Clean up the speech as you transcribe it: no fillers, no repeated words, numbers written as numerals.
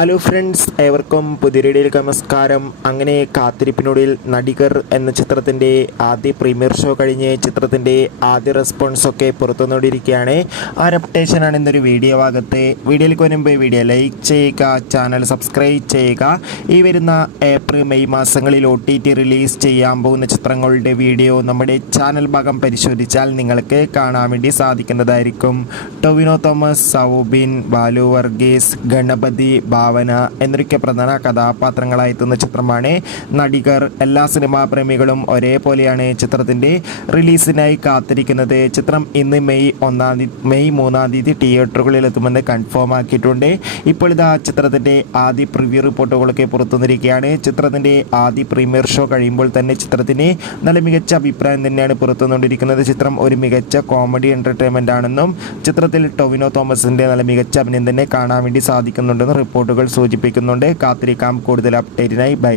Hello friends, ഏവർക്കും പുതിയ വീഡിയോയിലേക്ക് നമസ്കാരം. അങ്ങനെ കാത്തിരിപ്പിനൊടുവിൽ നടികർ എന്ന ചിത്രത്തിൻ്റെ ആദ്യ പ്രീമിയർ ഷോ കഴിഞ്ഞ് ചിത്രത്തിൻ്റെ ആദ്യ റെസ്പോൺസൊക്കെ പുറത്തുവന്നുകൊണ്ടിരിക്കുകയാണ്. ആ ഒരു അപ്ഡേഷനാണ് ഇന്നൊരു വീഡിയോ ഭാഗത്ത്. വീഡിയോയിലേക്ക് വരുമ്പോൾ വീഡിയോ ലൈക്ക് ചെയ്യുക, ചാനൽ സബ്സ്ക്രൈബ് ചെയ്യുക. ഈ വരുന്ന ഏപ്രിൽ മെയ് മാസങ്ങളിൽ OTT റിലീസ് ചെയ്യാൻ പോകുന്ന ചിത്രങ്ങളുടെ വീഡിയോ നമ്മുടെ ചാനൽ ഭാഗം പരിശോധിച്ചാൽ നിങ്ങൾക്ക് കാണാൻ വേണ്ടി സാധിക്കുന്നതായിരിക്കും. ടൊവിനോ തോമസ്, സൗബിൻ, ബാലു വർഗീസ്, ഗണപതി, ഭാവന എന്നൊക്കെ പ്രധാന കഥാപാത്രങ്ങളായി എത്തുന്ന ചിത്രമാണ് നടികർ. എല്ലാ സിനിമാ പ്രേമികളും ഒരേപോലെയാണ് ചിത്രത്തിൻ്റെ റിലീസിനായി കാത്തിരിക്കുന്നത്. ചിത്രം ഇന്ന് മെയ് 3 തിയേറ്ററുകളിൽ എത്തുമെന്ന് കൺഫേം ആക്കിയിട്ടുണ്ട്. ഇപ്പോൾ ഇതാ ചിത്രത്തിൻ്റെ ആദ്യ പ്രിവ്യൂ റിപ്പോർട്ടുകളൊക്കെ പുറത്തുവന്നിരിക്കുകയാണ്. ചിത്രത്തിൻ്റെ ആദ്യ പ്രീമിയർ ഷോ കഴിയുമ്പോൾ തന്നെ ചിത്രത്തിന് നല്ല മികച്ച അഭിപ്രായം തന്നെയാണ് പുറത്തുവന്നുകൊണ്ടിരിക്കുന്നത്. ചിത്രം ഒരു മികച്ച കോമഡി എൻ്റർടൈൻമെൻ്റ് ആണെന്നും ചിത്രത്തിൽ ടൊവിനോ തോമസിൻ്റെ നല്ല മികച്ച അഭിനയം തന്നെ കാണാൻ വേണ്ടി സാധിക്കുന്നുണ്ടെന്ന് റിപ്പോർട്ടുകൾ സൂചിപ്പിക്കുന്നുണ്ട്. കാത്തിരിക്കാം കൂടുതൽ അപ്ഡേറ്റിനായി. ബൈ.